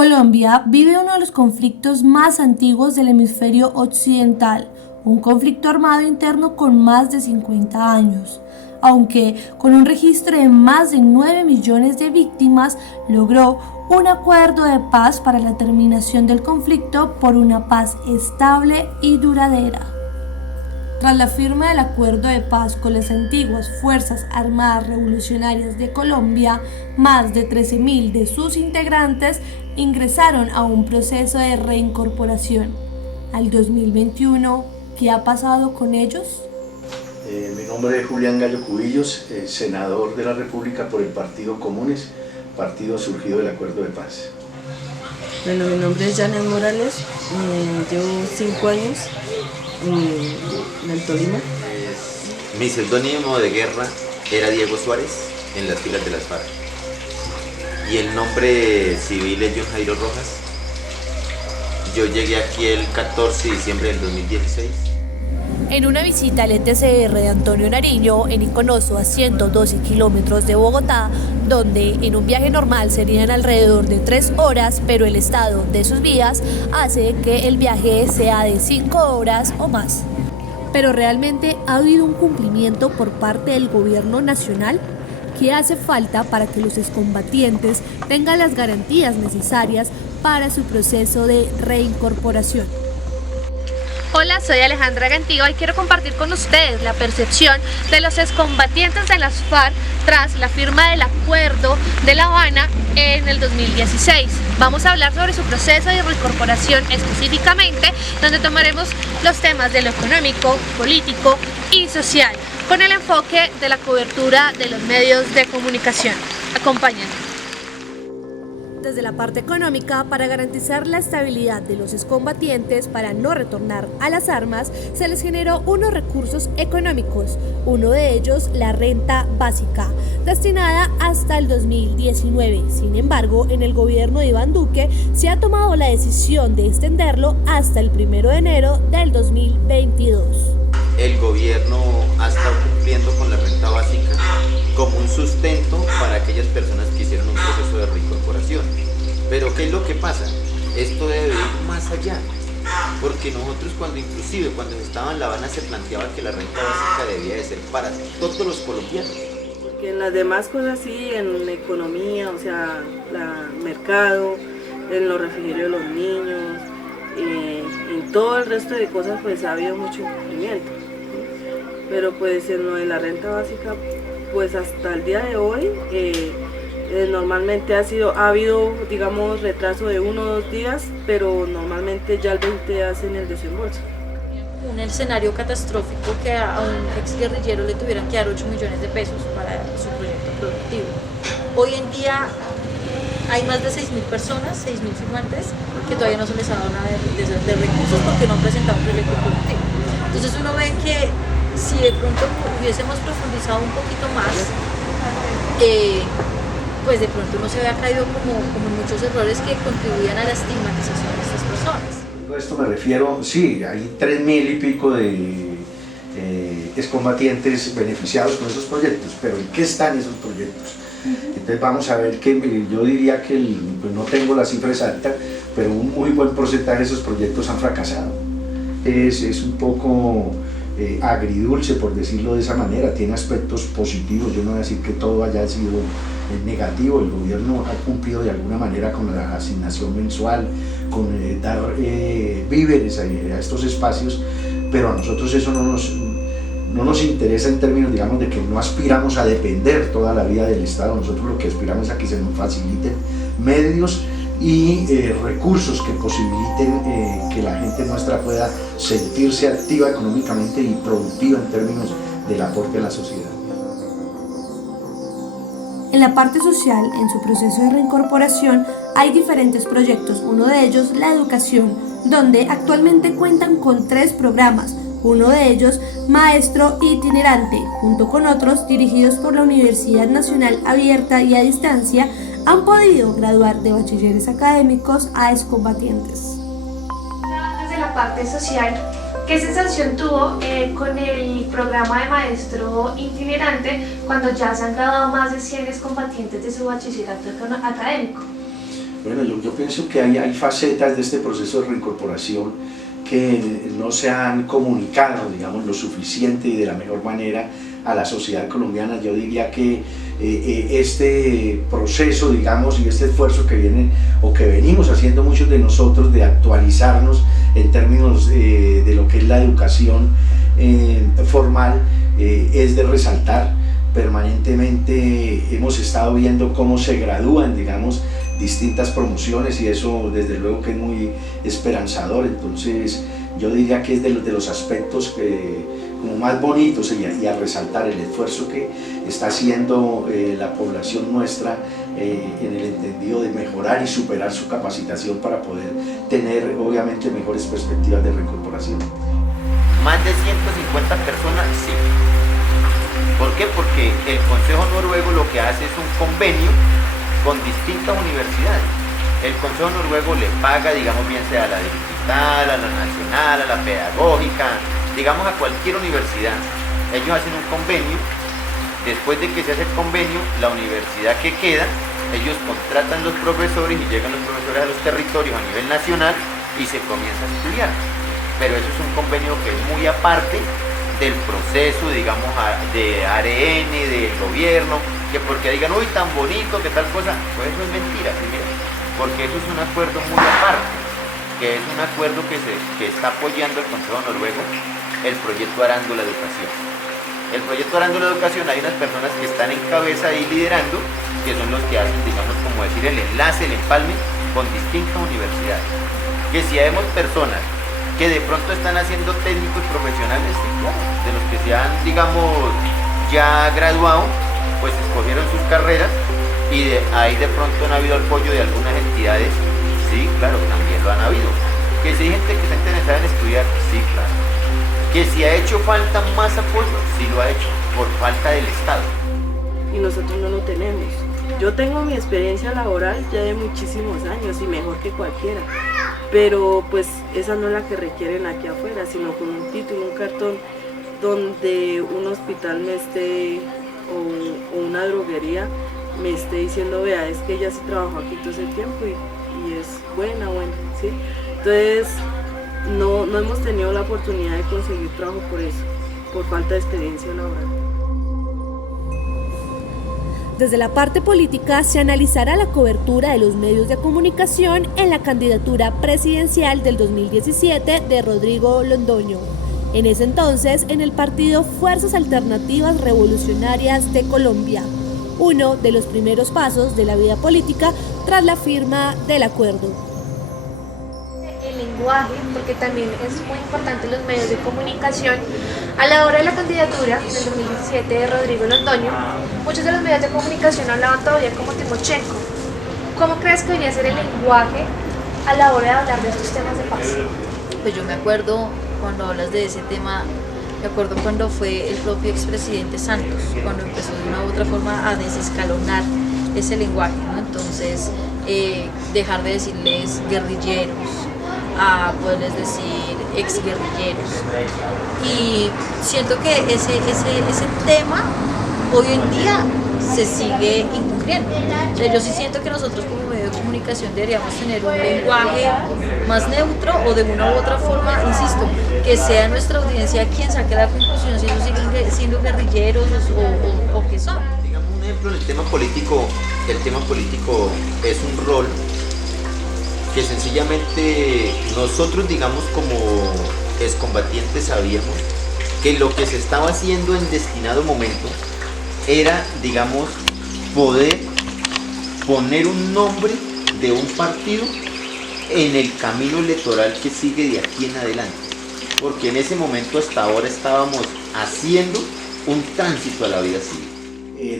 Colombia vive uno de los conflictos más antiguos del hemisferio occidental, un conflicto armado interno con más de 50 años. Aunque con un registro de más de 9 millones de víctimas, logró un acuerdo de paz para la terminación del conflicto por una paz estable y duradera. Tras la firma del acuerdo de paz con las antiguas Fuerzas Armadas Revolucionarias de Colombia, más de 13.000 de sus integrantes ingresaron a un proceso de reincorporación. Al 2021, ¿qué ha pasado con ellos? Mi nombre es Julián Gallo Cubillos, senador de la República por el Partido Comunes, partido surgido del acuerdo de paz. Bueno, mi nombre es Janet Morales, llevo 5 años en el Tolima. Mi seudónimo de guerra era Diego Suárez, en las filas de las FARC. Y el nombre civil es John Jairo Rojas. Yo llegué aquí el 14 de diciembre del 2016. En una visita al ETCR de Antonio Nariño, en Iconoso, a 112 kilómetros de Bogotá, donde en un viaje normal serían alrededor de 3 horas, pero el estado de sus vías hace que el viaje sea de 5 horas o más. ¿Pero realmente ha habido un cumplimiento por parte del gobierno nacional? ¿Qué hace falta para que los excombatientes tengan las garantías necesarias para su proceso de reincorporación? Hola, soy Alejandra Gantigo y quiero compartir con ustedes la percepción de los excombatientes de las FARC tras la firma del Acuerdo de La Habana en el 2016. Vamos a hablar sobre su proceso de reincorporación específicamente, donde tomaremos los temas de lo económico, político y social, con el enfoque de la cobertura de los medios de comunicación. Acompáñenme. Desde la parte económica, para garantizar la estabilidad de los excombatientes para no retornar a las armas, se les generó unos recursos económicos, uno de ellos la renta básica, destinada hasta el 2019. Sin embargo, en el gobierno de Iván Duque se ha tomado la decisión de extenderlo hasta el 1 de enero del 2022. El gobierno ha estado cumpliendo con la renta básica como un sustento para aquellas personas que hicieron un proceso de reincorporación. Pero ¿qué es lo que pasa? Esto debe ir más allá, porque nosotros cuando se estaba en La Habana se planteaba que la renta básica debía de ser para todos los colombianos. Porque en las demás cosas sí, en la economía, o sea, mercado, en los refrigerios de los niños, en todo el resto de cosas pues ha habido mucho cumplimiento. Pero pues en lo de la renta básica, pues hasta el día de hoy normalmente ha habido, digamos, retraso de 1 o 2 días, pero normalmente ya el 20 hacen el desembolso. Un escenario catastrófico que a un exguerrillero le tuvieran que dar 8 millones de pesos para su proyecto productivo. Hoy en día hay más de 6.000 personas, 6.000 firmantes, que todavía no se les ha dado nada de recursos porque no han presentado un proyecto productivo. Entonces uno ve que si de pronto hubiésemos profundizado un poquito más, pues de pronto no se había caído como muchos errores que contribuían a la estigmatización de estas personas. A esto me refiero, sí, hay 3.000 y pico de excombatientes beneficiados con esos proyectos, pero ¿en qué están esos proyectos? Entonces vamos a ver que yo diría que pues no tengo la cifra exacta, pero un muy buen porcentaje de esos proyectos han fracasado. Es un poco agridulce, por decirlo de esa manera, tiene aspectos positivos. Yo no voy a decir que todo haya sido negativo. El gobierno ha cumplido de alguna manera con la asignación mensual, con dar víveres a estos espacios, pero a nosotros eso no nos interesa en términos, digamos, de que no aspiramos a depender toda la vida del Estado. Nosotros lo que aspiramos es a que se nos faciliten medios y recursos que posibiliten que la gente nuestra pueda sentirse activa económicamente y productiva en términos del aporte a la sociedad. En la parte social, en su proceso de reincorporación, hay diferentes proyectos, uno de ellos la educación, donde actualmente cuentan con 3 programas, uno de ellos Maestro Itinerante, junto con otros dirigidos por la Universidad Nacional Abierta y a Distancia, han podido graduar de bachilleres académicos a excombatientes. Desde la parte social, ¿qué sensación tuvo con el programa de Maestro Itinerante cuando ya se han graduado más de 100 excombatientes de su bachillerato académico? Bueno, yo pienso que hay facetas de este proceso de reincorporación que no se han comunicado, digamos, lo suficiente y de la mejor manera a la sociedad colombiana. Yo diría que este proceso, digamos, y este esfuerzo que viene o que venimos haciendo muchos de nosotros de actualizarnos en términos de lo que es la educación formal, es de resaltar. Permanentemente hemos estado viendo cómo se gradúan, digamos, distintas promociones, y eso desde luego que es muy esperanzador. Entonces yo diría que es de los aspectos como más bonitos, y a resaltar el esfuerzo que está haciendo la población nuestra en el entendido de mejorar y superar su capacitación para poder tener obviamente mejores perspectivas de reincorporación. Más de 150 personas, sí. ¿Por qué? Porque el Consejo Noruego lo que hace es un convenio con distintas universidades. El Consejo Noruego le paga, digamos, bien sea a la digital, a la nacional, a la pedagógica, digamos a cualquier universidad. Ellos hacen un convenio. Después de que se hace el convenio, la universidad que queda, ellos contratan los profesores y llegan los profesores a los territorios a nivel nacional y se comienza a estudiar. Pero eso es un convenio que es muy aparte del proceso, digamos, de ARN, del gobierno, que porque digan, uy, tan bonito, que tal cosa, pues eso es mentira, primero, porque eso es un acuerdo muy aparte, que es un acuerdo que está apoyando el Consejo Noruego, el proyecto Arándula Educación. El proyecto Arándula Educación, hay unas personas que están en cabeza y liderando, que son los que hacen, digamos, como decir, el enlace, el empalme con distintas universidades. Que si vemos personas que de pronto están haciendo técnicos profesionales, sí, claro, de los que se han, digamos, ya graduado, pues escogieron sus carreras, y de ahí de pronto han habido apoyo de algunas entidades, sí, claro, también lo han habido. Que si hay gente que está interesada en estudiar, sí, claro. Que si ha hecho falta más apoyo, sí lo ha hecho, por falta del Estado. Y nosotros no lo tenemos. Yo tengo mi experiencia laboral ya de muchísimos años y mejor que cualquiera, pero pues esa no es la que requieren aquí afuera, sino con un título, un cartón donde un hospital me esté, o una droguería me esté diciendo, vea, es que ella sí trabajó aquí todo ese tiempo y es buena, ¿sí? Entonces no hemos tenido la oportunidad de conseguir trabajo por eso, por falta de experiencia laboral. Desde la parte política se analizará la cobertura de los medios de comunicación en la candidatura presidencial del 2017 de Rodrigo Londoño. En ese entonces, en el partido Fuerzas Alternativas Revolucionarias de Colombia, uno de los primeros pasos de la vida política tras la firma del acuerdo. El lenguaje, porque también es muy importante los medios de comunicación. A la hora de la candidatura del 2017 de Rodrigo Londoño, muchos de los medios de comunicación hablaban todavía como Timochenko. ¿Cómo crees que debería ser el lenguaje a la hora de hablar de estos temas de paz? Pues yo me acuerdo, cuando hablas de ese tema, me acuerdo cuando fue el propio expresidente Santos, cuando empezó de una u otra forma a desescalonar ese lenguaje, ¿no? Entonces, dejar de decirles guerrilleros, a poderles decir exguerrilleros. Y siento que ese tema hoy en día se sigue incumpliendo. O sea, yo sí siento que nosotros como medio de comunicación deberíamos tener un lenguaje más neutro, o de una u otra forma, insisto, que sea nuestra audiencia quien saque la conclusión si ellos siguen siendo guerrilleros o qué son. Digamos un ejemplo, el tema político es un rol que sencillamente nosotros, digamos, como excombatientes, sabíamos que lo que se estaba haciendo en destinado momento era, digamos, poder poner un nombre de un partido en el camino electoral que sigue de aquí en adelante, porque en ese momento hasta ahora estábamos haciendo un tránsito a la vida civil.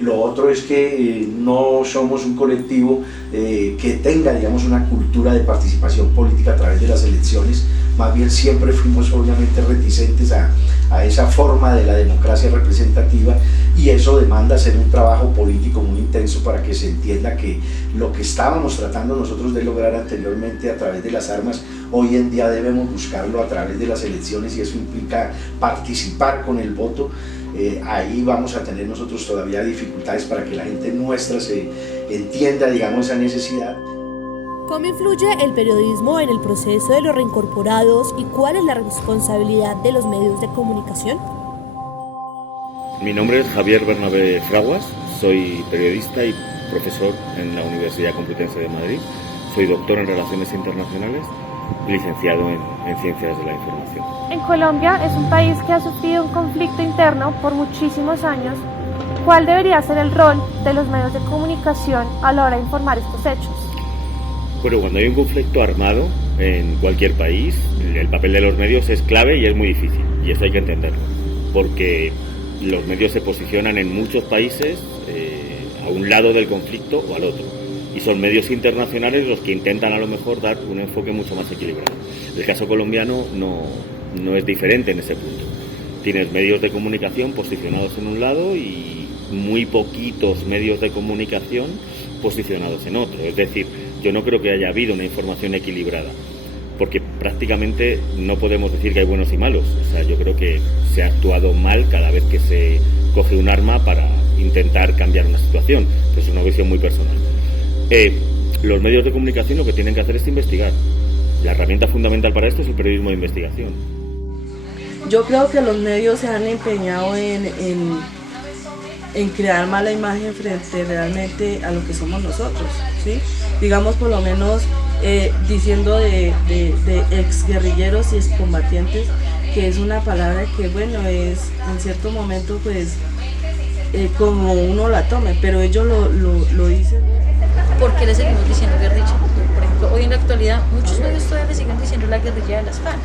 Lo otro es que no somos un colectivo que tenga, digamos, una cultura de participación política a través de las elecciones. Más bien siempre fuimos obviamente reticentes a esa forma de la democracia representativa, y eso demanda hacer un trabajo político muy intenso para que se entienda que lo que estábamos tratando nosotros de lograr anteriormente a través de las armas, hoy en día debemos buscarlo a través de las elecciones, y eso implica participar con el voto. Ahí vamos a tener nosotros todavía dificultades para que la gente nuestra se entienda, digamos, esa necesidad. ¿Cómo influye el periodismo en el proceso de los reincorporados y cuál es la responsabilidad de los medios de comunicación? Mi nombre es Javier Bernabé Fraguas, soy periodista y profesor en la Universidad Complutense de Madrid. Soy doctor en Relaciones Internacionales y licenciado en Ciencias de la Información. En Colombia es un país que ha sufrido un conflicto interno por muchísimos años. ¿Cuál debería ser el rol de los medios de comunicación a la hora de informar estos hechos? Bueno, cuando hay un conflicto armado en cualquier país, el papel de los medios es clave y es muy difícil, y eso hay que entenderlo, porque los medios se posicionan en muchos países a un lado del conflicto o al otro, y son medios internacionales los que intentan a lo mejor dar un enfoque mucho más equilibrado. El caso colombiano no es diferente en ese punto. Tienes medios de comunicación posicionados en un lado y muy poquitos medios de comunicación posicionados en otro, es decir, yo no creo que haya habido una información equilibrada, porque prácticamente no podemos decir que hay buenos y malos. O sea, yo creo que se ha actuado mal cada vez que se coge un arma para intentar cambiar una situación. Es una visión muy personal. Los medios de comunicación lo que tienen que hacer es investigar. La herramienta fundamental para esto es el periodismo de investigación. Yo creo que los medios se han empeñado en crear mala imagen frente realmente a lo que somos nosotros, ¿sí? Digamos, por lo menos diciendo de exguerrilleros y excombatientes, que es una palabra que, bueno, es en cierto momento, pues, como uno la tome, pero ellos lo dicen. ¿Por qué le seguimos diciendo guerrilla? Por ejemplo, hoy en la actualidad muchos medios todavía le siguen diciendo la guerrilla de las FARC.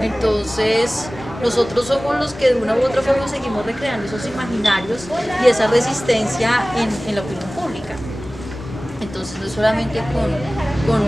Entonces, nosotros somos los que de una u otra forma seguimos recreando esos imaginarios y esa resistencia en la opinión pública. Entonces, no solamente con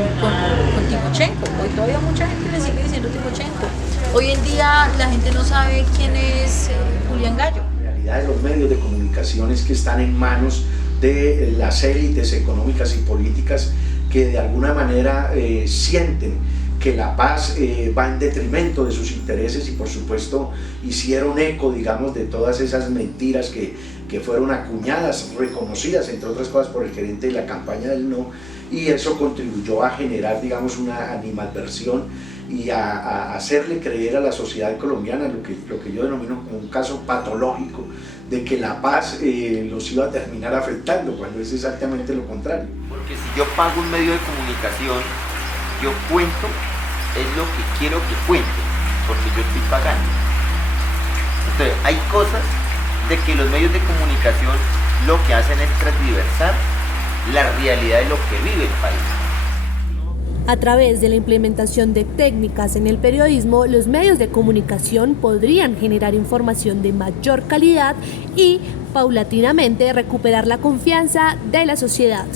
Timochenko, hoy todavía mucha gente le sigue diciendo Timochenko. Hoy en día la gente no sabe quién es Julián Gallo. La realidad de los medios de comunicación es que están en manos de las élites económicas y políticas que de alguna manera sienten que la paz va en detrimento de sus intereses y por supuesto hicieron eco, digamos, de todas esas mentiras que fueron acuñadas, reconocidas entre otras cosas por el gerente de la campaña del no, y eso contribuyó a generar, digamos, una animadversión y a hacerle creer a la sociedad colombiana lo que yo denomino como un caso patológico de que la paz los iba a terminar afectando, cuando es exactamente lo contrario. Porque si yo pago un medio de comunicación, yo cuento es lo que quiero que cuente, porque yo estoy pagando. Entonces, hay cosas de que los medios de comunicación lo que hacen es transversar la realidad de lo que vive el país. A través de la implementación de técnicas en el periodismo, los medios de comunicación podrían generar información de mayor calidad y, paulatinamente, recuperar la confianza de la sociedad.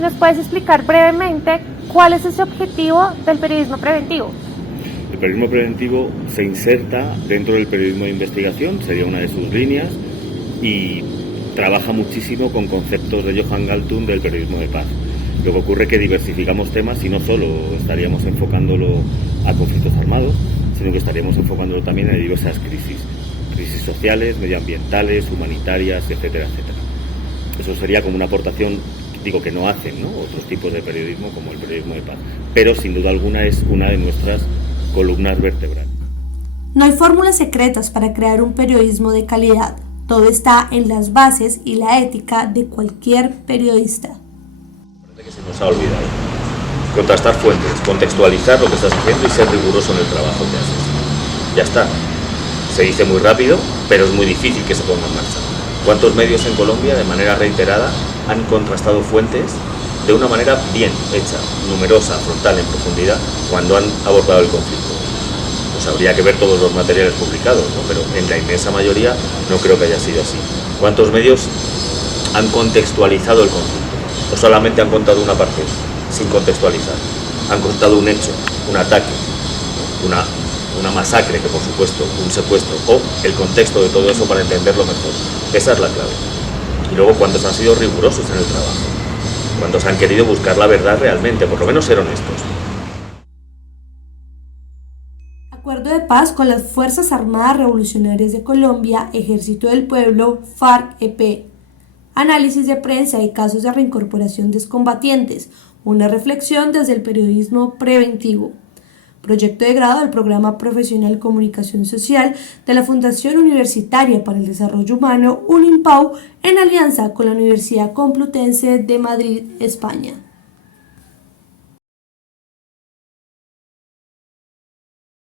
¿Nos puedes explicar brevemente cuál es ese objetivo del periodismo preventivo? El periodismo preventivo se inserta dentro del periodismo de investigación, sería una de sus líneas, y trabaja muchísimo con conceptos de Johan Galtung del periodismo de paz. Lo que ocurre es que diversificamos temas y no solo estaríamos enfocándolo a conflictos armados, sino que estaríamos enfocándolo también a diversas crisis sociales, medioambientales, humanitarias, etcétera, etcétera. Eso sería como una aportación, digo, que no hacen, ¿no?, otros tipos de periodismo como el periodismo de paz, pero sin duda alguna es una de nuestras columnas vertebrales. No hay fórmulas secretas para crear un periodismo de calidad. Todo está en las bases y la ética de cualquier periodista. Parece que se nos ha olvidado. Contrastar fuentes, contextualizar lo que estás haciendo y ser riguroso en el trabajo que haces. Ya está. Se dice muy rápido, pero es muy difícil que se ponga en marcha. ¿Cuántos medios en Colombia, de manera reiterada, han contrastado fuentes de una manera bien hecha, numerosa, frontal, en profundidad, cuando han abordado el conflicto? Pues habría que ver todos los materiales publicados, ¿no? Pero en la inmensa mayoría no creo que haya sido así. ¿Cuántos medios han contextualizado el conflicto? ¿O solamente han contado una parte, sin contextualizar? Han contado un hecho, un ataque, una masacre, que por supuesto, un secuestro, o el contexto de todo eso para entenderlo mejor. Esa es la clave. Y luego, ¿cuántos han sido rigurosos en el trabajo? ¿Cuántos han querido buscar la verdad realmente? Por lo menos ser honestos. Acuerdo de paz con las Fuerzas Armadas Revolucionarias de Colombia, Ejército del Pueblo, FARC-EP. Análisis de prensa y casos de reincorporación de excombatientes. una reflexión desde el periodismo preventivo. Proyecto de grado del Programa Profesional Comunicación Social de la Fundación Universitaria para el Desarrollo Humano, UNIMPAU, en alianza con la Universidad Complutense de Madrid, España.